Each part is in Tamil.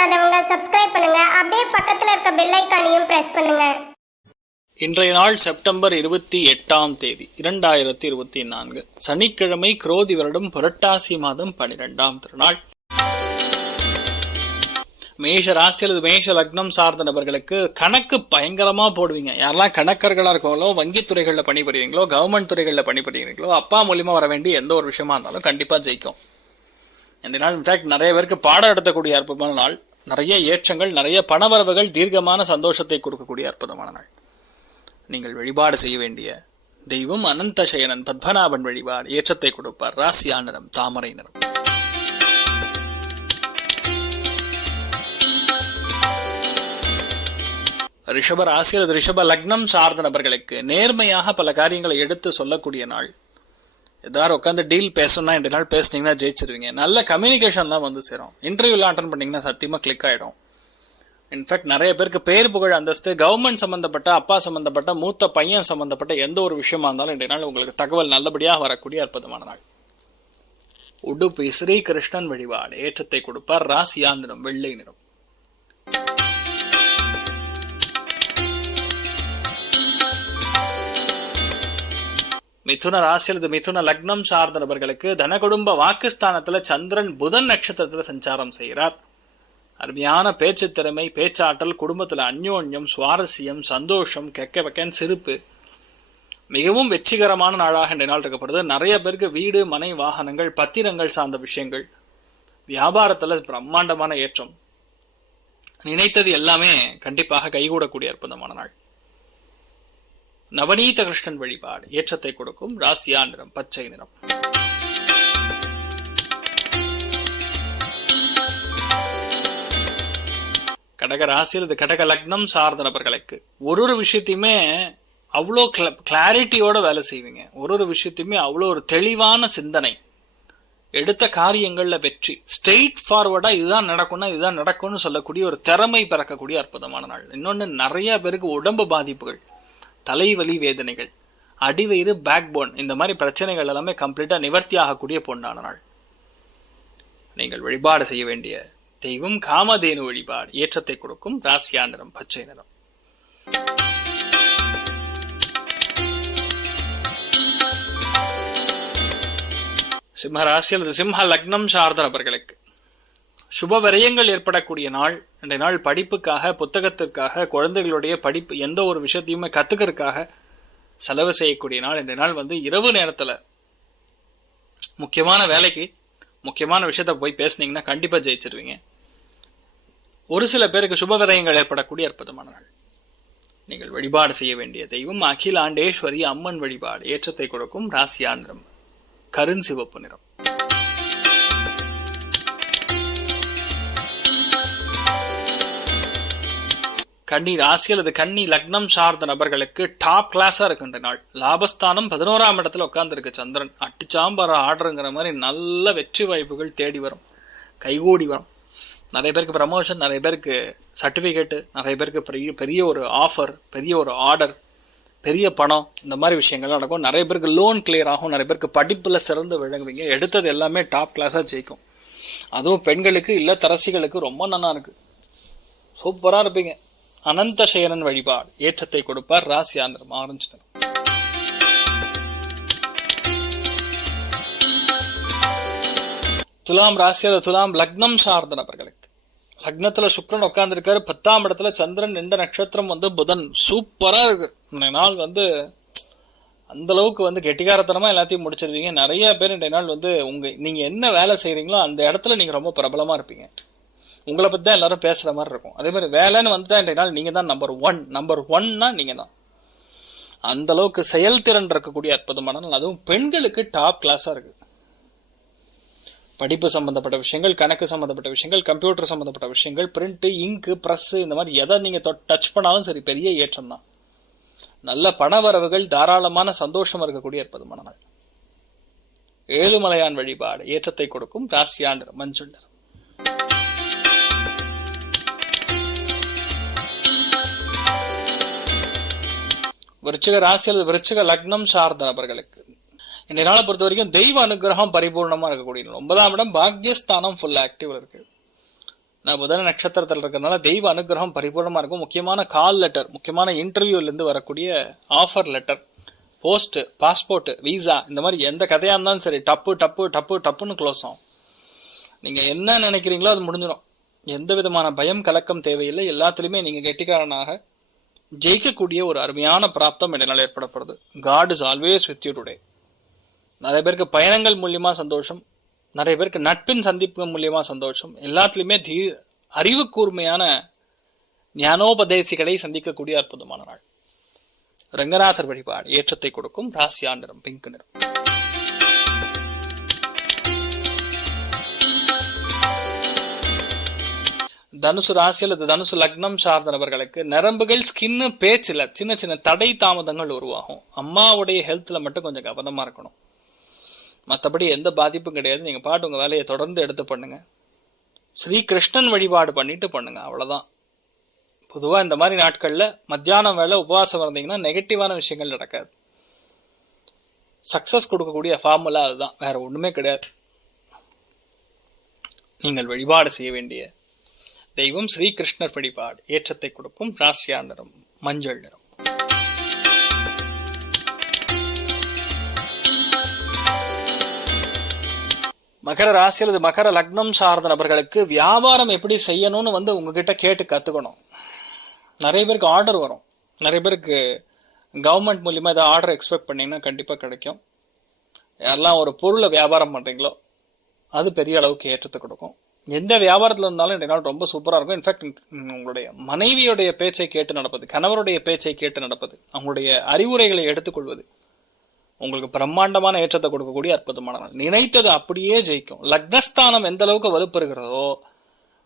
பண்ணாதவங்க சப்ஸ்கிரைப் பண்ணுங்க. அப்படியே பக்கத்துல இருக்க பெல் ஐகானையும் பிரஸ் பண்ணுங்க. இன்றைய நாள் செப்டம்பர் 28ஆம் தேதி 2024 சனிக்கிழமை, குரோதி வருடம் புரட்டாசி மாதம் 12ஆம் திருநாள். மேஷ ராசி அல்லது மேஷ லக்னம் சார்ந்த நபர்களுக்கு கணக்கு பயங்கரமா போடுவீங்க. யாரெல்லாம் கணக்கர்களா இருக்கோ, வங்கித்துறைகள்ல பணிபுரியுறீங்களோ, கவர்மெண்ட் துறைகள்ல பணிபுரியுறீங்களோ, அப்பா மூலியமா வர வேண்டிய எந்த ஒரு விஷயமா இருந்தாலும் கண்டிப்பா ஜெயிக்கும். இந்த நாள் இன்ஃபேக்ட் நிறைய பேருக்கு பாடம் எடுத்தக்கூடிய அற்புதமான நாள். நிறைய ஏற்றங்கள், நிறைய பணவரவுகள், தீர்க்கமான சந்தோஷத்தை கொடுக்கக்கூடிய அற்புதமான நாள். நீங்கள் வழிபாடு செய்ய வேண்டிய தெய்வம் அனந்த சயனன் பத்மநாபன் வழிபாடு ஏற்றத்தை கொடுப்பார். ராசியா நிறம் தாமரை நிறம். ரிஷப ராசி அல்லது ரிஷப லக்னம் சார்ந்த நபர்களுக்கு நேர்மையாக பல காரியங்களை எடுத்து சொல்லக்கூடிய நாள். ஏதாவது உட்காந்து டீல் பேசணும்னா இந்த நாள் பேசுனீங்கன்னா ஜெயிச்சிருவீங்க. நல்ல கம்யூனிகேஷன் தான் வந்து சேரும். இன்டர்வியூலாம் அட்டன் பண்ணீங்கன்னா சத்தியமா கிளிக் ஆயிடும். இன்ஃபேக்ட் நிறைய பேருக்கு பேர் புகழ் அந்தஸ்து, கவர்மெண்ட் சம்பந்தப்பட்ட, அப்பா சம்பந்தப்பட்ட, மூத்த பையன் சம்பந்தப்பட்ட எந்த ஒரு விஷயமா இருந்தாலும் இன்றைய நாள் உங்களுக்கு தகவல் நல்லபடியாக வரக்கூடிய அற்புதமான நாள். உடுப்பி ஸ்ரீ கிருஷ்ணன் வழிபாடு ஏற்றத்தை கொடுப்பார். ராசியா நிறம் வெள்ளை நிறம். மிதுன ராசி அல்லது மிதுன லக்னம் சார்ந்த நபர்களுக்கு தன குடும்ப வாக்குஸ்தானத்துல சந்திரன் புதன் நட்சத்திரத்துல சஞ்சாரம் செய்கிறார். அருமையான பேச்சு திறமை, பேச்சாற்றல், குடும்பத்துல அந்யோன்யம், சுவாரஸ்யம், சந்தோஷம், கெக்க சிரிப்பு, மிகவும் வெற்றிகரமான நாளாக இந்த நாள் இருக்கப்படுது. நிறைய பேருக்கு வீடு, மனை, வாகனங்கள், பத்திரங்கள் சார்ந்த விஷயங்கள், வியாபாரத்துல பிரம்மாண்டமான ஏற்றம், நினைத்தது எல்லாமே கண்டிப்பாக கைகூடக்கூடிய அற்புதமான நாள். நவநீத கிருஷ்ணன் வழிபாடு ஏற்றத்தை கொடுக்கும். ராசியா நிறம் பச்சை நிறம். கடக ராசி அல்லது கடக லக்னம் சார்ந்த நபர்களுக்கு ஒரு விஷயத்தையுமே அவ்வளோ கிளாரிட்டியோட வேலை செய்வீங்க. ஒரு விஷயத்தையுமே அவ்வளோ ஒரு தெளிவான சிந்தனை, எடுத்த காரியங்கள்ல வெற்றி, ஸ்ட்ரெயிட் ஃபார்வர்டா இதுதான் நடக்கும்னா இதுதான் நடக்கும்னு சொல்லக்கூடிய ஒரு திறமை பிறக்கக்கூடிய அற்புதமான நாள். இன்னொன்னு, நிறைய பேருக்கு உடம்பு பாதிப்புகள், தலைவலி வேதனைகள், அடிவயிறு, பேக் போன், இந்த மாதிரி பிரச்சனைகள் எல்லாமே கம்ப்ளீட்டா நிவர்த்தி ஆகக்கூடிய பொன்னான நாள். நீங்கள் வழிபாடு செய்ய வேண்டிய தெய்வம் காமதேனு வழிபாடு ஏற்றத்தை கொடுக்கும். ராசியா நிறம் பச்சை நிறம். சிம்ம ராசி அல்லது சிம்ம லக்னம் சார்ந்த நபர்களுக்கு சுப விரயங்கள் ஏற்படக்கூடிய நாள். இன்றைய நாள் படிப்புக்காக, புத்தகத்திற்காக, குழந்தைகளுடைய படிப்பு எந்த ஒரு விஷயத்தையுமே கத்துக்கிறதுக்காக செலவு செய்யக்கூடிய நாள். இன்றைய நாள் இரவு நேரத்துல முக்கியமான வேலைக்கு, முக்கியமான விஷயத்த போய் பேசுனீங்கன்னா கண்டிப்பா ஜெயிச்சிருவீங்க. ஒரு சில பேருக்கு சுப விரயங்கள் ஏற்படக்கூடிய அற்புதமான நாள். நீங்கள் வழிபாடு செய்ய வேண்டிய தெய்வம் அகிலாண்டேஸ்வரி அம்மன் வழிபாடு ஏற்றத்தை கொடுக்கும். ராசியா நிறம் கருஞ்சிவப்பு நிறம். கன்னி ராசி அல்லது கன்னி லக்னம் சார்ந்த நபர்களுக்கு டாப் கிளாஸா இருக்கின்ற நாள். லாபஸ்தானம் 11ஆம் இடத்துல உட்கார்ந்து இருக்கு சந்திரன். அட்டிச்சாம்பார ஆர்டருங்கிற மாதிரி நல்ல வெற்றி வாய்ப்புகள் தேடி வரும், கைகூடி வரும். நிறைய பேருக்கு ப்ரமோஷன், நிறைய பேருக்கு சர்டிபிகேட்டு, நிறைய பேருக்கு பெரிய ஒரு ஆஃபர், பெரிய ஒரு ஆர்டர், பெரிய பணம், இந்த மாதிரி விஷயங்கள் நடக்கும். நிறைய பேருக்கு லோன் கிளியர் ஆகும். நிறைய பேருக்கு படிப்புல சிறந்து விளங்குவீங்க. எடுத்தது எல்லாமே டாப் கிளாஸா ஜெயிக்கும். அதுவும் பெண்களுக்கு, இல்லத்தரசிகளுக்கு ரொம்ப நல்லா இருக்கு, சூப்பரா இருப்பீங்க. அனந்த சயனன் வழிபாடு ஏற்றத்தை கொடுப்பார். ராசியா நிறம் ஆரஞ்சு நிறம். துலாம் ராசி அல்லது துலாம் லக்னம் சார்ந்த நபர்களுக்கு லக்னத்துல சுக்கிரன் உட்கார்ந்து இருக்காரு. 10ஆம் இடத்துல சந்திரன், 2 நட்சத்திரம் புதன். சூப்பரா இருக்கு. இந்த நாள் அந்த அளவுக்கு கெட்டிக்காரத்தனமா எல்லாத்தையும் முடிச்சிருவீங்க. நிறைய பேர் இன்றைய நாள் நீங்க என்ன வேலை செய்யறீங்களோ அந்த இடத்துல நீங்க ரொம்ப பிரபலமா இருப்பீங்க. உங்களை பத்தி தான் எல்லாரும் பேசுற மாதிரி இருக்கும். அதே மாதிரி வேலைன்னு இன்றைய நாள் நீங்க தான் நம்பர் ஒன்னா நீங்க தான். அந்த அளவுக்கு செயல்திறன் இருக்கக்கூடிய அற்புதமான நாள். அதுவும் பெண்களுக்கு டாப் கிளாஸா இருக்கு. படிப்பு சம்பந்தப்பட்ட விஷயங்கள், கணக்கு சம்பந்தப்பட்ட விஷயங்கள், கம்ப்யூட்டர் சம்பந்தப்பட்ட விஷயங்கள், பிரிண்ட், இங்கு, பிரஸ், இந்த மாதிரி எதை நீங்க டச் பண்ணாலும் சரி பெரிய ஏற்றம் தான். நல்ல பணவரவுகள், தாராளமான சந்தோஷம் இருக்கக்கூடிய அற்புதமான நாள். ஏழுமலையான் வழிபாடு ஏற்றத்தை கொடுக்கும். ராசியா நிறம் மஞ்சள் நிறம். விருச்சிக ராசி அல்லது விருச்சிக லக்னம் சார்ந்த நபர்களுக்கு இந்த நாளை பொறுத்த வரைக்கும் தெய்வ அனுகிரகம் பரிபூர்ணமா இருக்கக்கூடிய 9ஆம் இடம் பாக்யஸ்தானம் ஃபுல் ஆக்டிவ் இருக்கு. நான் புதன நட்சத்திரத்தில் இருக்கிறதுனால தெய்வ அனுகிரகம் பரிபூர்ணமா இருக்கும். முக்கியமான கால் லெட்டர், முக்கியமான இன்டர்வியூல இருந்து வரக்கூடிய offer letter, post, passport, visa, இந்த மாதிரி எந்த கதையா இருந்தாலும் சரி டப்பு டப்பு டப்பு டப்புன்னு க்ளோஸ் ஆகும். நீங்க என்ன நினைக்கிறீங்களோ அது முடிஞ்சிடும். எந்த விதமான பயம் கலக்கம் தேவையில்லை. எல்லாத்துலயுமே நீங்க கெட்டிக்காரனாக ஜெயிக்கக்கூடிய ஒரு அருமையான பிராப்தம் என்னால் ஏற்படப்படுது. God is always with you today. நிறைய பேருக்கு பயணங்கள் மூலியமா சந்தோஷம், நிறைய பேருக்கு நட்பின் சந்திப்பு மூலியமா சந்தோஷம். எல்லாத்துலயுமே அறிவு கூர்மையான ஞானோபதேசிகளை சந்திக்கக்கூடிய அற்புதமான நாள். ரங்கநாதர் வழிபாடு ஏற்றத்தை கொடுக்கும். ராசியா நிறம் பிங்க் நிறம். தனுசு ராசி அல்லது தனுசு லக்னம் சார்ந்த நபர்களுக்கு நரம்புகள், ஸ்கின்னு, பேச்சில் சின்ன சின்ன தடை தாமதங்கள் உருவாகும். அம்மாவுடைய ஹெல்த்ல மட்டும் கொஞ்சம் கவனமா இருக்கணும். மற்றபடி எந்த பாதிப்பும் கிடையாது. நீங்க பாட்டு உங்க வேலையை தொடர்ந்து எடுத்து பண்ணுங்க. ஸ்ரீ கிருஷ்ணன் வழிபாடு பண்ணிட்டு பண்ணுங்க, அவ்வளவுதான். பொதுவா இந்த மாதிரி நாட்கள்ல மத்தியானம் வேலை உபவாசம் இருந்தீங்கன்னா நெகட்டிவான விஷயங்கள் நடக்காது. சக்சஸ் கொடுக்கக்கூடிய ஃபார்முலா அதுதான், வேற ஒண்ணுமே கிடையாது. நீங்கள் வழிபாடு செய்ய வேண்டிய தெய்வம் ஸ்ரீ கிருஷ்ணர் வழிபாடு ஏற்றத்தை கொடுக்கும். ராசியா நிறம் மஞ்சள் நிறம். மகர ராசி அல்லது மகர லக்னம் சார்ந்த நபர்களுக்கு வியாபாரம் எப்படி செய்யணும்னு உங்ககிட்ட கேட்டு கத்துக்கணும். நிறைய பேருக்கு ஆர்டர் வரும். நிறைய பேருக்கு கவர்மெண்ட் மூலியமா ஏதாவது ஆர்டர் எக்ஸ்பெக்ட் பண்ணீங்கன்னா கண்டிப்பா கிடைக்கும். யாரெல்லாம் ஒரு பொருளை வியாபாரம் பண்றீங்களோ அது பெரிய அளவுக்கு ஏற்றத்தை கொடுக்கும். எந்த வியாபாரத்தில் இருந்தாலும் இந்த நாள் ரொம்ப சூப்பராக இருக்கும். இன்ஃபேக்ட் உங்களுடைய மனைவியுடைய பேச்சை கேட்டு நடப்பது, கணவருடைய பேச்சை கேட்டு நடப்பது, அவங்களுடைய அறிவுரைகளை எடுத்துக்கொள்வது உங்களுக்கு பிரம்மாண்டமான ஏற்றத்தை கொடுக்கக்கூடிய அற்புதமான நாள். நினைத்தது அப்படியே ஜெயிக்கும். லக்னஸ்தானம் எந்த அளவுக்கு வலுப்பெறுகிறதோ,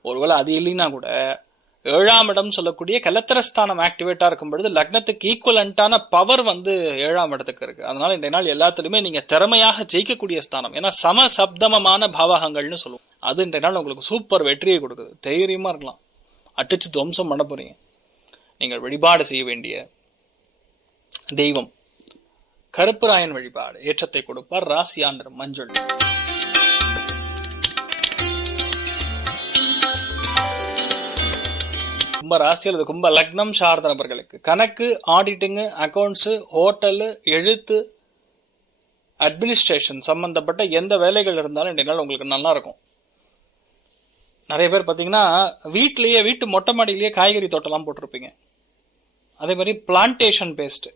ஒருவேளை அது இல்லைன்னா கூட 7ஆம் இடம் சொல்லக்கூடிய கலத்திரஸ்தானம் ஆக்டிவேட்டா இருக்கும் பொழுது லக்னத்துக்கு ஈக்குவலண்டான பவர் 7ஆம் இடத்துக்கு இருக்கு. அதனால இந்த நாள் எல்லாத்துலயுமே நீங்க திறமையாக ஜெயிக்கக்கூடிய ஸ்தானம். ஏன்னா சமசப்தமமான பாவகங்கள்னு சொல்லுவோம். அது இந்த நாள் உங்களுக்கு சூப்பர் வெற்றியை கொடுக்குது. தைரியமா இருக்கலாம். அடிச்சு துவம்சம் பண்ண போறீங்க. நீங்கள் வழிபாடு செய்ய வேண்டிய தெய்வம் கருப்புராயன் வழிபாடு ஏற்றத்தை கொடுப்பார். ராசியா நிறம் மஞ்சள். கும்ப ராசி அல்லது கும்ப லக்னம் சார்ந்த நபர்களுக்கு கணக்கு, ஆடிட்டிங்கு, அக்கௌண்ட்ஸ், ஹோட்டலு, எழுத்து, அட்மினிஸ்ட்ரேஷன் சம்பந்தப்பட்ட எந்த வேலைகள் இருந்தாலும் இந்த நாள் உங்களுக்கு நல்லா இருக்கும். நிறைய பேர் பார்த்தீங்கன்னா வீட்லயே, வீட்டு மொட்டை மாடியிலேயே காய்கறி தோட்டம்லாம் போட்டிருப்பீங்க. அதே மாதிரி பிளான்டேஷன் பேஸ்ட்,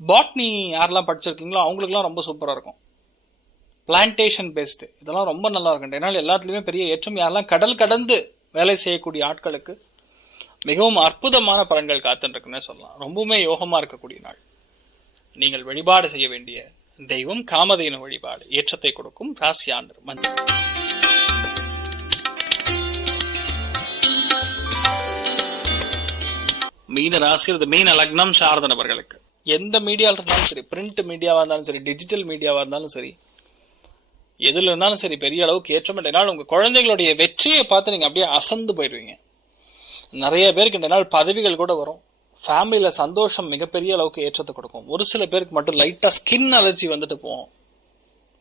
பாட்னி யாரெல்லாம் படிச்சிருக்கீங்களோ அவங்களுக்குலாம் ரொம்ப சூப்பராக இருக்கும். பிளான்டேஷன் பேஸ்ட் இதெல்லாம் ரொம்ப நல்லா இருக்கும். இதனால் எல்லாத்துலேயுமே பெரிய ஏற்றம். யாரெல்லாம் கடல் கடந்து வேலை செய்யக்கூடிய ஆட்களுக்கு மிகவும் அற்புதமான பலன்கள் காத்துருக்குன்னே சொல்லலாம். ரொம்பவுமே யோகமா இருக்கக்கூடிய நாள். நீங்கள் வழிபாடு செய்ய வேண்டிய தெய்வம் காமதேனு வழிபாடு ஏற்றத்தை கொடுக்கும். ராசியா நிறம் மஞ்சள். மீன ராசி அல்லது மீன லக்னம் சார்ந்த நபர்களுக்கு எந்த மீடியாவில் இருந்தாலும் சரி, பிரிண்ட் மீடியாவா இருந்தாலும் சரி, டிஜிட்டல் மீடியாவா இருந்தாலும் சரி, எதுல இருந்தாலும் சரி, பெரிய அளவுக்கு ஏற்றம். இந்த நாள் உங்க குழந்தைகளுடைய வெற்றியை பார்த்து நீங்க அப்படியே அசந்து போயிடுவீங்க. நிறைய பேருக்கு இந்த நாள் பதவிகள் கூட வரும். ஃபேமிலியில சந்தோஷம் மிகப்பெரிய அளவுக்கு ஏற்றத்தை கொடுக்கும். ஒரு சில பேருக்கு மட்டும் லைட்டா ஸ்கின் அலர்ஜி வந்துட்டு போகும்.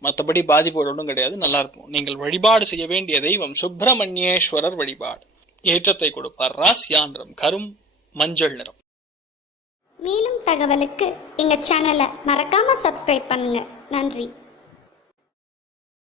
மற்றபடி பாதிப்பு ஒன்றும் கிடையாது, நல்லா இருக்கும். நீங்கள் வழிபாடு செய்ய வேண்டிய தெய்வம் சுப்பிரமணியேஸ்வரர் வழிபாடு ஏற்றத்தை கொடுப்பார். ராசியா நிறம் கரும் மஞ்சள் நிறம். மேலும் தகவலுக்கு எங்க சேனலை மறக்காம சப்ஸ்கிரைப் பண்ணுங்க. நன்றி.